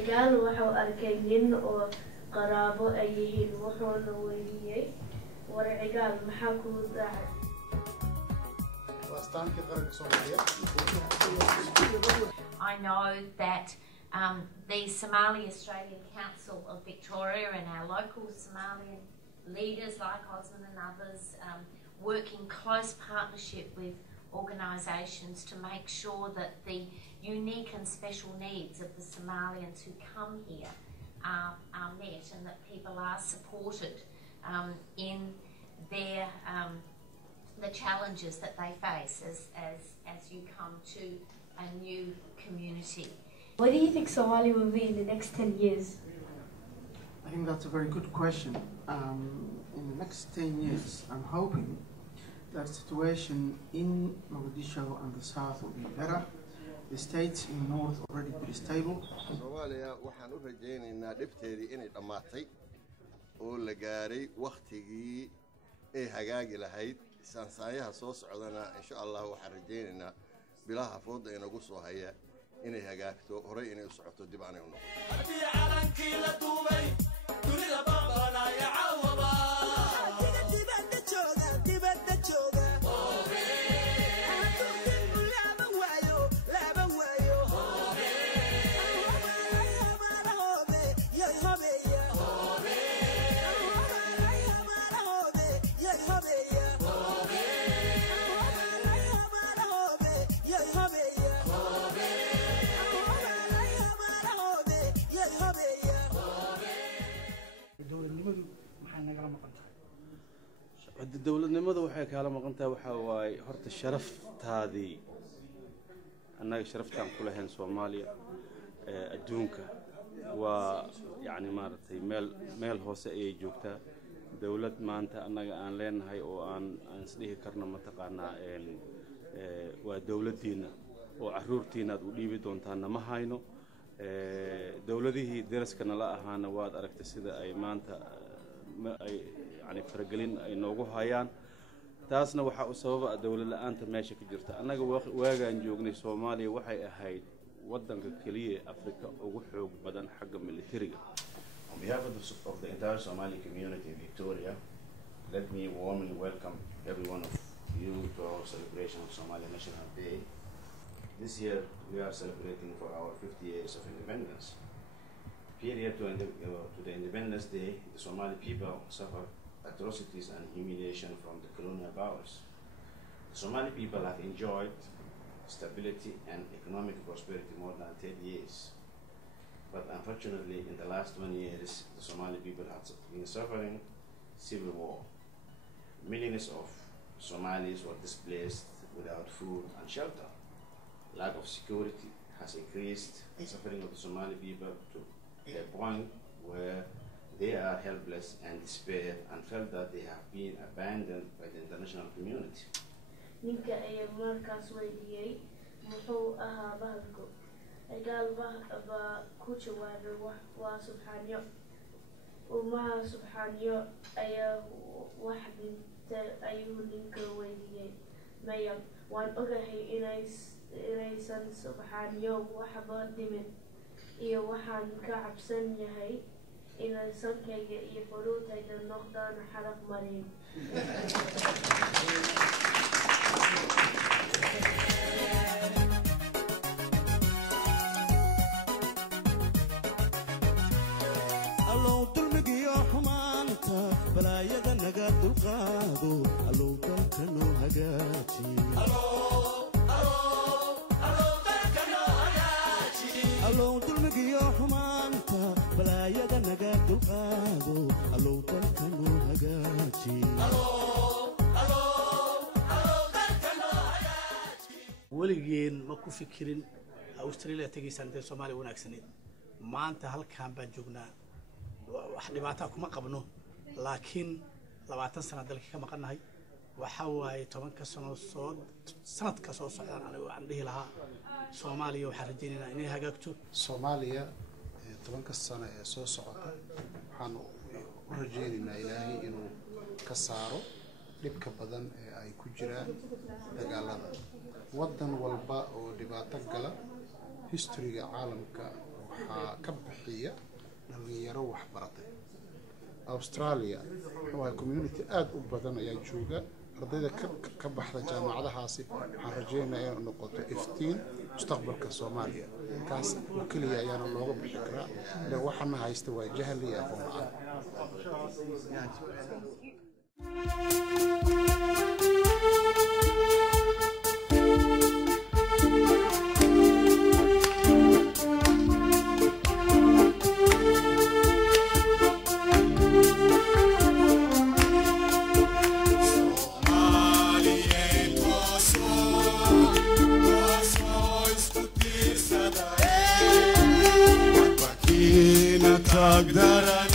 عقال وحو أركين أو قرابو أيهن وحون ويهي ورعقال محاكو داعي I know that the Somali Australian Council of Victoria and our local Somalian leaders like Osob and others work in close partnership with organisations to make sure that the unique and special needs of the Somalians who come here are met and that people are supported in their the challenges that they face as you come to a new community. What do you think Somali will be in the next 10 years? I think that's a very good question. In the next 10 years, I'm hoping that the situation in Mogadishu and the south will be better. The states in the north already pretty stable. Somalia waxaan u rajaynaynaa dhibteedii inay dhamaatay oo la gaaray waqtigii ay hagaagi lahayd sansaayaha soo socdana insha Allah waxaan rajaynaynaa bilaha fooda inagu soo haya inay hagaagto horay inay u socoto dib aanay u dowladnimadu waxay kala maqan tahay waxa waay horta sharaftaadii annaga sharaftaan ku lahayn Soomaaliya adduunka waa yaani maartay meel hoose ay joogtaa dawlad maanta annaga aan leenahay oo aan isdhihi karno ma taqaanaa waa dawladdiina oo caruurtiina aad u dhiibi doontaan ma hayno dawladihii daraskana la ahaana waad aragtay sida ay maanta ay يعني فرقلين أي نوجو هايان تاسنا وحق سبب الدولة الآن تماشي كجرتا أنا واجا نجوجني سوماليا وحي أهيد ودن ككلية أفريقيا وحوق بدن حق ميليتري. On behalf of the entire Somali community in Victoria, let me warmly welcome every one of you to our celebration of Somali National Day. This year we are celebrating for our 50 years of independence. Period to the Independence Day, the Somali people suffer atrocities and humiliation from the colonial powers. The Somali people have enjoyed stability and economic prosperity more than 10 years. But unfortunately, in the last 20 years, the Somali people have been suffering civil war. Millions of Somalis were displaced without food and shelter. Lack of security has increased the suffering of the Somali people to a point where they are helpless and despair and felt that they have been abandoned by the international community. ninka ay markaas weydiyay muxuu ahaa bahalku agaal ba ku jawaabay waa subxaaniyo umaha subxaaniyo ayaa wax dhintay ayuu ninka weydiyay maya waan ogahay inaysan subxaaniyo waxba dhimin iyo waxaan ka cabsan yahay inay sankayga iyo furuutayda noqdaan xaraf marin Olow dulmigiyo xumaanta balaayada naga dulqaado alow dalka noo hagaaji alow dulmigiyo xumaanta balaayada naga dulqaado alow dalka noo hagaaji waligeen ma ku fikirin Australia tagaysan inta Soomaaliya wanaagsaneed maanta halkaan baan joognaa wax dhibaato kuma qabno laakiin 20 sano dalka ka maqanahay waxa waaye 10 sano soo sanadka soo socdaan anigu aan dhihi lahaa Soomaaliya waxa rajaynaynaa inay hagaagto Soomaaliya 10 sano ee soo socota waxaan u rajaynaynaa Ilaahay inuu ka saaro dhibka badan ee ay ku jiraan dagaalada wadan walba oo dhibaato gala historyga caalamka waxa ka bixiya dhalinyaro wax baratay Australia waa community aad u badan ayaa jooga ardayda ka baxda jaamacadahaasi waxaan rajaynayaa inay noqoto iftiin mustaqbalka Soomaaliya kaas oo kaliya ayaana looga bixi karaa ilaa waxana haysta waa jahli iyo aqoon la'aan Tagdaran